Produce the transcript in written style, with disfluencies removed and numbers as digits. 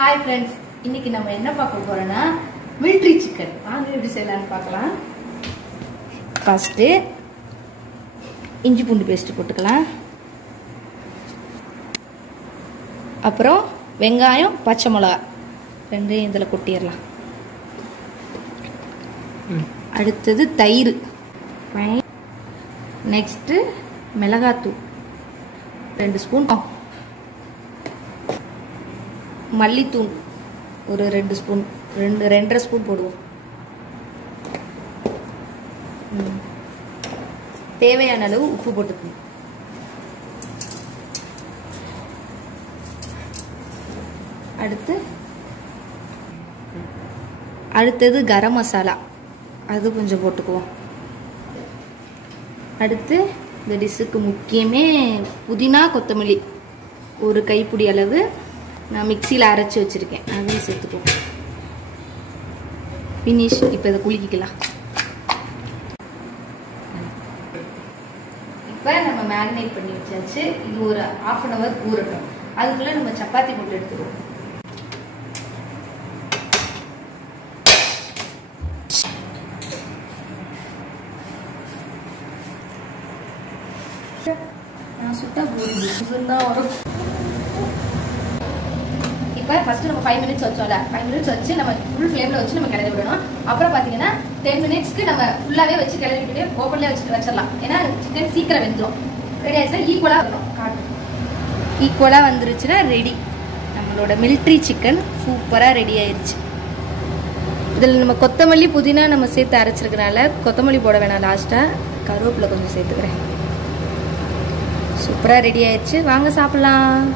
Hi friends, இன்னைக்கு நம்ம என்ன பார்க்க போறோம்னா மிலிட்டரி சிக்கன். வாங்க எப்படி செய்யலாம்னு பார்க்கலாம். ஃபர்ஸ்ட் இஞ்சி பூண்டு பேஸ்ட் போட்டுக்கலாம். அப்புறம் வெங்காயம், பச்சை மிளகாய் ரெண்டையும் இதுல கொட்டிடலாம். அடுத்தது தயிர். நெக்ஸ்ட் மிளகாத்தூள் 2 ஸ்பூன், மல்லித்தூள் ஒரு 2 ஸ்பூன், 2.5 ஸ்பூன் போடுவோம். தேவையான அளவு உப்பு போட்டுக்கணும். அடுத்தது கரம் மசாலா, அது கொஞ்சம் போட்டுக்குவோம். அடுத்து இந்த டிஷ்ஷுக்கு முக்கியமே புதினா கொத்தமல்லி ஒரு கைப்பிடி அளவு நான் மிக்சியில் அரைச்சி வச்சிருக்கேன், அதையும் சேர்த்துக்குவோம். ஃபினிஷ். இப்போ இதை குளிக்கலாம். இப்போ நம்ம மேரினேட் பண்ணி வச்சாச்சு. இது ஒரு 1/2 hour ஊறட்டும். அதுக்குள்ள நம்ம சப்பாத்தி போட்டு எடுத்துக்குவோம். நான் சுட்டா தான் வரும். இப்போ ஃபர்ஸ்ட் நம்ம 5 minutes வச்சோம்ல, 5 minutes வச்சு நம்ம ஃபுல் ஃப்ளேம்ல வச்சு நம்ம கிளறி விடணும். அப்புறம் பார்த்தீங்கன்னா 10 minutesக்கு நம்ம ஃபுல்லாகவே வச்சு கிளறி விட்டுட்டு ஓப்பன்லேயே வச்சிடலாம். ஏன்னா சிக்கன் சீக்கிரம் வெந்துடும். ரெடி ஆச்சுன்னா ஈக்குவலாக வரணும். ஈக்குவலாக வந்துருச்சுன்னா ரெடி. நம்மளோட மிலிட்ரி சிக்கன் சூப்பராக ரெடி ஆயிடுச்சு. இதில் நம்ம கொத்தமல்லி புதினா நம்ம சேர்த்து அரைச்சிருக்கனால கொத்தமல்லி போட வேணாம், லாஸ்ட்டாக கருவேப்பிலை கொஞ்சம் சேர்த்துக்கிறேன். சூப்பராக ரெடி ஆயிடுச்சு. வாங்க சாப்பிட்லாம்.